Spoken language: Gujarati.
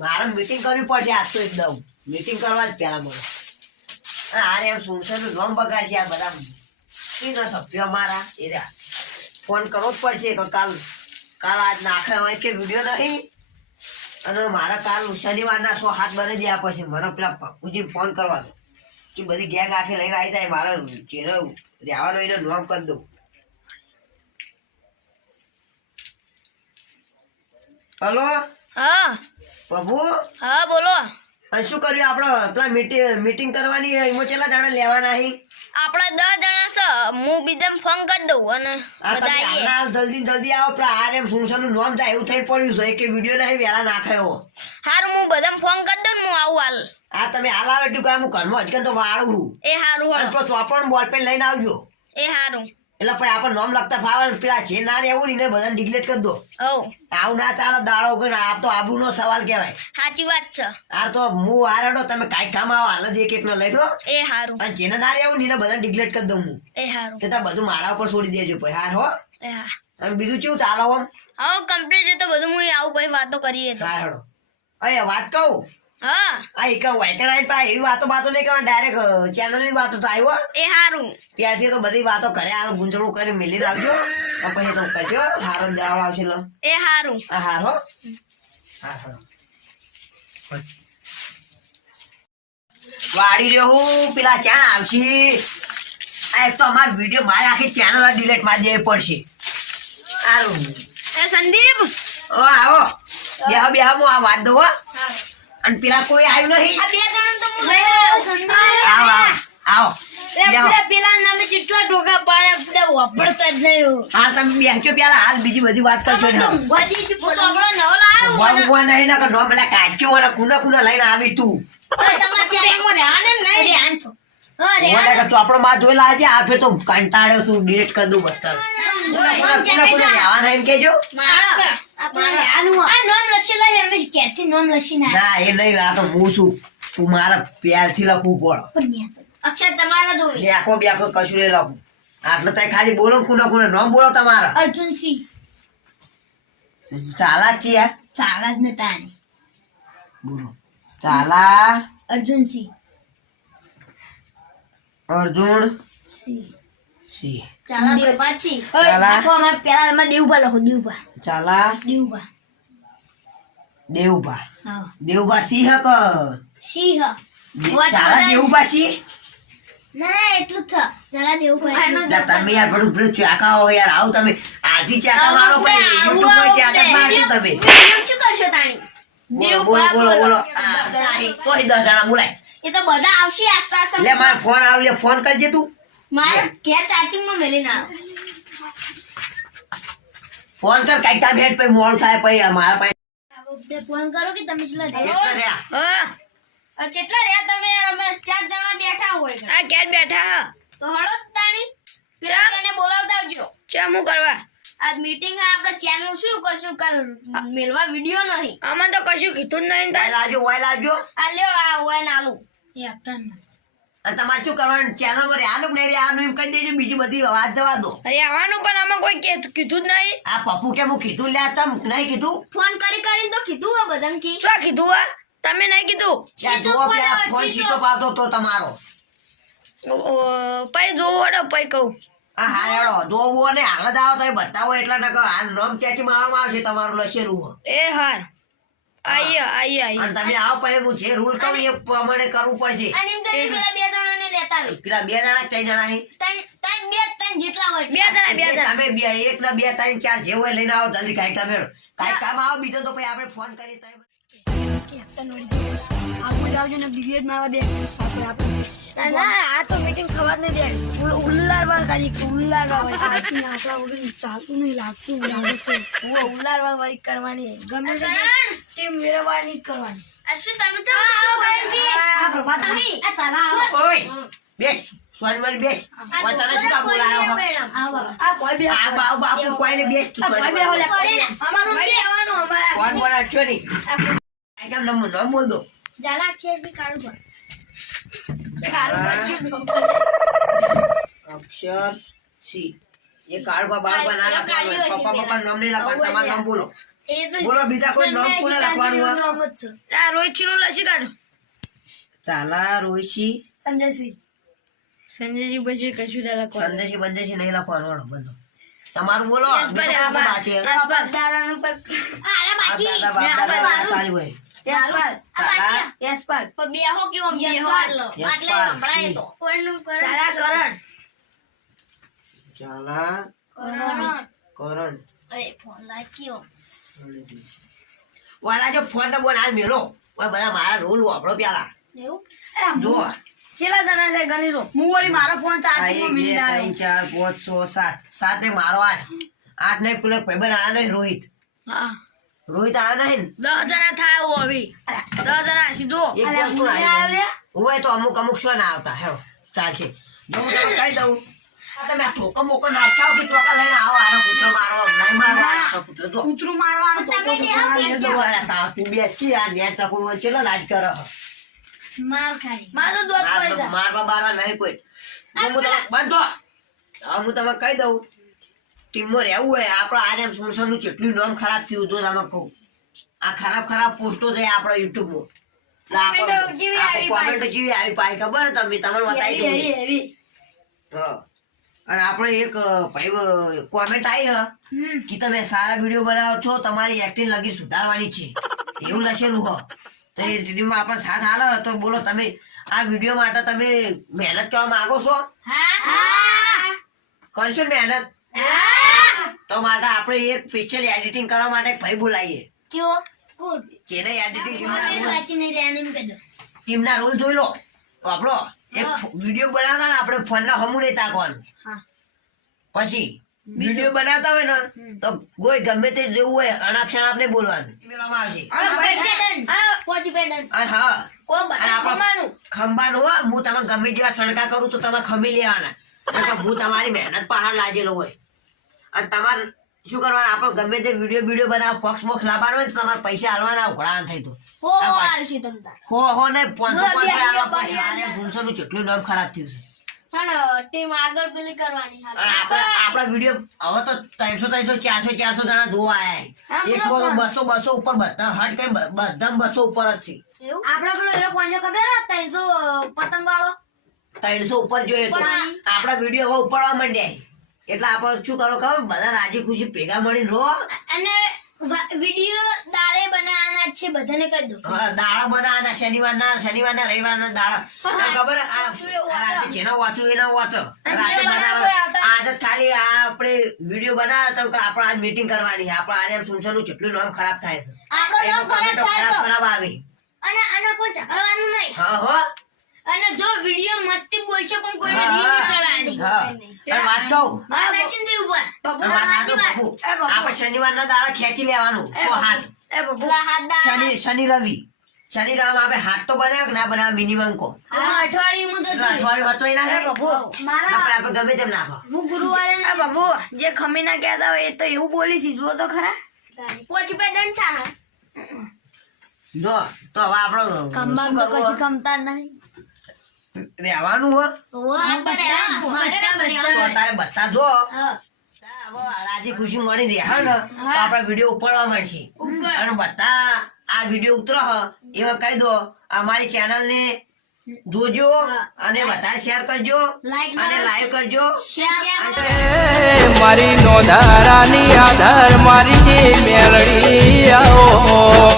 મારે મીટિંગ કરવી પડશે આજ તો એકદમ મીટિંગ કરવા જ પહેલા મને અરે એમ સુનસરનું નામ બગાડશે આ બધા ટીના સભ્યો મારા એ રહ્યા ફોન કરવો જ પડશે કે કાલ આજ નાખે હોય કે વિડીયો નહીં અને મારા કાલ શનિવારના 6-7 બને જવા પડશે મને પેલા પપ્પુજી ફોન કરવા દો કે બધી ગેંગ આખી લઈને આવી જાય મારે જેને રહેવાનો એને નામ કરી દઉં હલો હા પ્રભુ હા બોલો શું કર્યું આપણે પેલા મીટિંગ કરવાની એમાં કેટલા જણા લેવાના હી આપણે 10 જણા છે હું બીજાને ફોન કરી દઉં અને બધા આવીએ જલ્દી આવો પેલા આરએમ સુનસરનું નામ જાય એવું થઈ પડ્યું છે કે વિડીયો નહીં વહેલા નાખાયો હારું હું બધાને ફોન કરી દઉં હું આવું હાલ આ તમે હાલ આવે એટલું કામ હું ઘરમાં અજકન તો વાળું એ હારું અને પેલો ચોપડો બોલ પેન લઈને આવજો એ હારું એટલે પછી આપણે નામ લખતા ફાવે પેલા જે ના રહેવું ને બધાને ડિગ્લેટ કરી દો આવું ના ચાલે દાડો કરીને આ તો આબરૂનો સવાલ કહેવાય સાચી વાત છે આ તો હું હારડો તમે કાંઈ કામ આવો હાલ જ એક ને લઈ લો એ હારું અને જેને ના રહેવું ને બધાને ડિગ્લેટ કરી દઉં હું એ હારું કે બધું મારા ઉપર છોડી દેજો પછી હાર હો એ હા અને બીજું કેવું ચાલો આમ હા કમ્પ્લીટ રીતે બધું હું આવું પછી વાતો કરીએ તો હાર હડો અરે વાત કહું હા આ એક વાઇટનાઇટ પા એવી વાતો નહીં કરવા ડાયરેક્ટ ચેનલની વાતો થાય હો એ હારું ત્યાંથી તો બધી વાતો ઘરે આ ગુંજળું કરી મિલી રાખજો પછી તો કહેજો હારો દાળ આવશે લો એ હારું આ હાર હો હાર હડો વાડી રહ્યો હું પેલા ક્યાં આવશે આ એક તો અમાર વિડીયો મારે આખી ચેનલ ડિલીટ મારી દેવી પડશે સારું એ સંદીપ ઓ આવો બેહો હું આ વાત દઉં હો અને પેલા કોઈ આવ્યું નહીં આ બે જણ તો હું લઈને આવ્યો સંદીપ આવો પેલા નામે કેટલા ઢોકા પાડ્યા વાપરતા જ નહીં હા તમે બેસજો પેલા હાલ બીજી બધી વાત કરશો ને ચોપડો નવો લાવ્યો ભગવાન નહીં ને કે નો પેલા કાઢ્યો અને કુના લઈને આવી તું તમારા ચેનલમાં રહેવાને નહીં રહેવાનું છો ચોપડો માં જોઈ લાવજે આ ફેર તો કંટાળ્યો છું ડિલીટ કરી દઉં બત્તર કુના રહેવાના એમ કેજો ના એ નહીં આ તો હું છું તું મારા પ્યારથી લખવું પડે અક્ષર તમારા દો બેકો કશું નહીં લખું આટલે તો ખાલી બોલો કુના નામ બોલો તમારા અર્જુનસિંહ ચાલા જ છે ચાલા જ નતા આને બોલો ચાલા અર્જુનસિંહ અર્જુન સિંહ સિંહ ચાલા પ્રભાતસિંહ ચાલા. નાખો અમાર પેલા માં દેવભા લખો દેવભા ચાલા દેવભા હા દેવભા સિંહ ક સિંહ ચાલા દેવભા સિંહ ના એટલું જ છે ચાલા દેવભા તમે યાર બડું ચાકા હો યાર આવું તમે આથી ચાકા મારો પછી YouTube પર ચાકા મારજો તમે શું કરશો તાણી બોલો કોઈ 10 જણા બોલાય એ તો બધા આવશે આસ્તે આસ્તે લે માર ફોન આવ લે ફોન કરજે તું માર ઘેર ચાર્જિંગ માં મેલી ના ફોન કર કાઈ ટાઈમ હેડ પે મોડ થાય પછી મારા પાસે ફોન કરો કે તમે કેટલા હા કેટલા રહ્યા તમે અમે 4 જણા બેઠા હોય આ ક્યાં બેઠા તો હળો તાણી પેલાને બોલાવતા આવજો ચમુ કરવા આ મીટિંગ આપણે ચેનલ શું કશું કાલ મેલવા વિડિયો નહીં આમાં તો કશું કીધું જ નહીં વાય લાવજો આ લ્યો આ હોય નાલુ એ આપતા અને તમારે શું કરવાનું ચેનલ માં રહેવાનું કે નહીં રહેવાનું એમ કહી દેજો બીજી બધી વાત જવા દો અરે આવવાનું પણ આમાં કોઈ કીધું જ નહીં આ પપ્પુ કે હું કીધું લે તમ નહીં કીધું ફોન કરીને તો કીધું આ બધાને કી શું કીધું આ તમે નહીં કીધું યા જોવો પેલા ફોન સીધો પાતો તો તમારો પઈ જોવો વડો પઈ કહું આ હારેડો જોવો ને હાલ જ આવો તો બતાવો એટલા ન આ નામ ક્યાંથી મારવામાં આવશે તમારું લખેલું હો એ હાર આઈએ અને તમે આવો પછી હું જે રૂલ કહું એ પ્રમાણે કરવું પડશે અને એમ કરી પેલા બે જણાને લેતા આવી પેલા 2 જણા 3 જણા હે ત્રણ જેટલા હોય બે જણા તમે બે એક ના 2 3 4 જે હોય લઈને આવો જલ્દી કાઈ કામ હેડો કાઈ કામ આવો બીજો તો પછી આપણે ફોન કરી તઈ આ તો મીટિંગ થવા જ નહીં દે ઉલ્લારવા ખાલી ઉલ્લારવા ચાલતું નહીં લાગતું લાગે છે ઉલ્લારવા વાળી કરવાની ગમે તે ટીમ મેળવવાની જ કરવાની આ શું તમે તો આ પ્રભાત નહીં આ ચાલા ઓય બેસ સોનવર બેસ કોઈ તને શું કામ બોલાયો હો આ કોઈ બે આ બાપુ કોઈને બેસ તું કોઈ બે હોલે અમારું બે આવવાનું અમારા કોણ બોલા છો ની કાઈ કામ નામ બોલ દો જાલા અક્ષર બી કાઢું અક્ષર સી ये कार्ड पर बार बना लगा पापा नाम नहीं लगा तुम्हारा नाम बोलो એ તો બોલો બીજા કોઈ નામ કોને લખવાનું હોય? નામ જ છે આ રોહિતજીનું લસી કાઢો. ચાલા રોઈશી સંજયસિંહ સંજયજી પછી કશું ના લખવાનું. સંદેશી બંદેશી નહીં લખવાનું વાળો બધો તમારું બોલો યશપાલ, બીજું કોણ આભાર. બાકી છે? યશપાલ. દાદાનું પર આરા બાજી. દાદા બાપ દાદા ચાલી હોય યશપાલ ચાલા યશપાલ પણ બેહો કેવો બેહો આટલો આટલે યશપાલ, સંભળાય સી. તો કોઈનું કરણ. તારા કરણ ચાલા કરણ. કરણ એ ફોન લાગ્યો. વાલા જો ફોન નંબર હાલ મેલો ઓય બધા મારા રૂલ વાપરો પેલા એવું? જો કેટલા જણા છે ગણી લો હું વળી મારો ફોન આ ચાર્જિંગ 1 માં 2 3 4 5 6 7 7 ને મારો 8 8 ને પેલો ભાઈબંધ આયા નહીં રોહિત હા રોહિત આયા નહીં 10 જણા થાય એવું હવે 10 જણા હશે જો. એક દિવસ કોણ આવ્યું નહીં? હોય તો અમુક શું ના આવતા હેરો ચાલશે જો હું તમને કહી દઉં આ તમે આ ઠોકો મોકો નાચાવ કે ચોકા લઈને આવો આનો પુત્ર મારો નહીં મારવા આપણો પુત્ર જો કૂતરું મારવાનું તો તમે બેહો કે જો વાળા તા તું બેસ કી આ ને ચકડું હોય ચેલો લાજ કરો માર ખાઈ. મારો દોસ્ત પડી જા મારવા બારવા નહીં કોઈ જો હું તમને બંધો હું તમને કહી દઉં ટીમમાં રહેવું હોય આપણો આર્યમ સોનસરનું કેટલું નામ ખરાબ થયું જો તમે કહું આ ખરાબ પોસ્ટો છે આપણા યુટ્યુબમાં કોમેન્ટો જેવી આવી પાઈ ખબર તમે તમને બતાવી દઉં એવી એવી હા. અને આપણે એક ભાઈ કોમેન્ટ આવી હ કે તમે સારા વિડીયો બનાવો છો તમારી એક્ટિંગ લગી સુધારવાની છે એવું લખેલું હ તો એ રીડિંગમાં આપણે સાથ હાલો તો બોલો તમે આ વિડીયો માટે તમે મહેનત કરવા માંગો છો હા કરશો ને મહેનત તો માટે આપણે એક સ્પેશિયલ એડિટિંગ કરવા માટે એક ભાઈ બોલાવીએ કયો ગુડ જેને એડિટિંગ વાંચી નહીં રહ્યા એમ કહેજો. ટીમના રોલ જોઈ લો આપણો એક વિડીયો બનાવતા ને આપણે ફોનના હમું નહીં તાકવાનું હા પછી વિડીયો બનાવતા હોય ને તો કોઈ ગમે તે જેવું હોય અનાપ શનાપ નહીં બોલવાનું મેળવવામાં આવશે પૈસા ડન. પહોંચી પે ડન. અને હા કો અને બતા આપણે ખંભાનું હો હું તમે ગમે જેવા સણકા કરું તો તમે ખમી લેવાના કારણ કે હું તમારી મહેનત પહાડ લાગેલો હોય અને તમારે શું કરવાનું આપણે ગમે તે વિડીયો બનાવ ફોક્સ બોક્સ લાવવાનો હોય તો તમારે પૈસા હાલવાના ઉઘડા થઈ તો હો આવશે તમતા. હો ને 500 હાલવા પડશે આને 500 નું કેટલું નામ ખરાબ થયું છે હા ટીમ આગળ પેલી કરવાની. અને આપણા વિડીયો હવે તો 300 400 જણા જોવા આયા 200 ઉપર બધા હટ કઈ બધા 200 ઉપર જ છે એવું? આપણો પેલો એનો કોંજો ખબર હતો 300 પતંગ વાળો 300 ઉપર જોઈએ તો આપણા વિડીયો હવે ઉપડવા માંડ્યા એટલે આપણે શું કરો ખબર બધા રાજી ખુશી ભેગા મળીને રો અને વિડિયો દાડે બનાવવાના છે બધાને કહી દો. દાડા બનાવવાના શનિવારના રવિવારના દાડા તને ખબર આ રાતે જેનો વાંચું એનો વાંચો રાતે બનાવવા આદત ખાલી આ આપણે વિડીયો બનાવે તો કે આપણે આજ મીટિંગ કરવાની છે આપણે આર્યમ સુનસરનું કેટલું નામ ખરાબ થાય છે આપણો નામ એમાં ખરાબ કમેન્ટો થાય તો. ખરાબ આવી અને આને કોઈ ઝઘડવાનું નહીં. હા હો અને જો વિડિયો મસ્તી બોલશે પણ કોઈને હા, નહીં ચડાવવાની. હા અને વાત કહું વાત સાચી ને ઉપર. અને વાત આ તો બાપુ આપણે શનિવારના દાડા ખેંચી લેવાનું 100 હાથ એ બબુ પેલા હાથ દાડા. શનિ રવિ આપણે હાથ તો બનાવ્યો કે ના બનાવ્યો મિનિમમ કો હા, અઠવાડિયું તો એટલે અઠવાડિયું વચવાઈ ના જાય બબુ આપણે ગમે તેમ નાખો હું ગુરુવારે એ બબુ જે ખમી ના કહેતા હોય એ તો એવું બોલી છે જુઓ તો ખરા પોચી પે દંડ થાય. જો તો હવે આપણો ખંભામાં તો કશું ખમતા નહીં. રહેવાનું હો મારે તો તારે બધા જો હા. હવે રાજી ખુશી મળી રહ્યા ને તો આપણા વિડીયો ઉપડવા મળશે અને બધા આ વિડીયો ઉતરો હ એવા કહી દો અમારી ચેનલ ને જોજો અને વધારે શેર કરજો Like અને લાઈવ કરજો શેર મારી નોંધારાની આધાર મારી જે મેળડી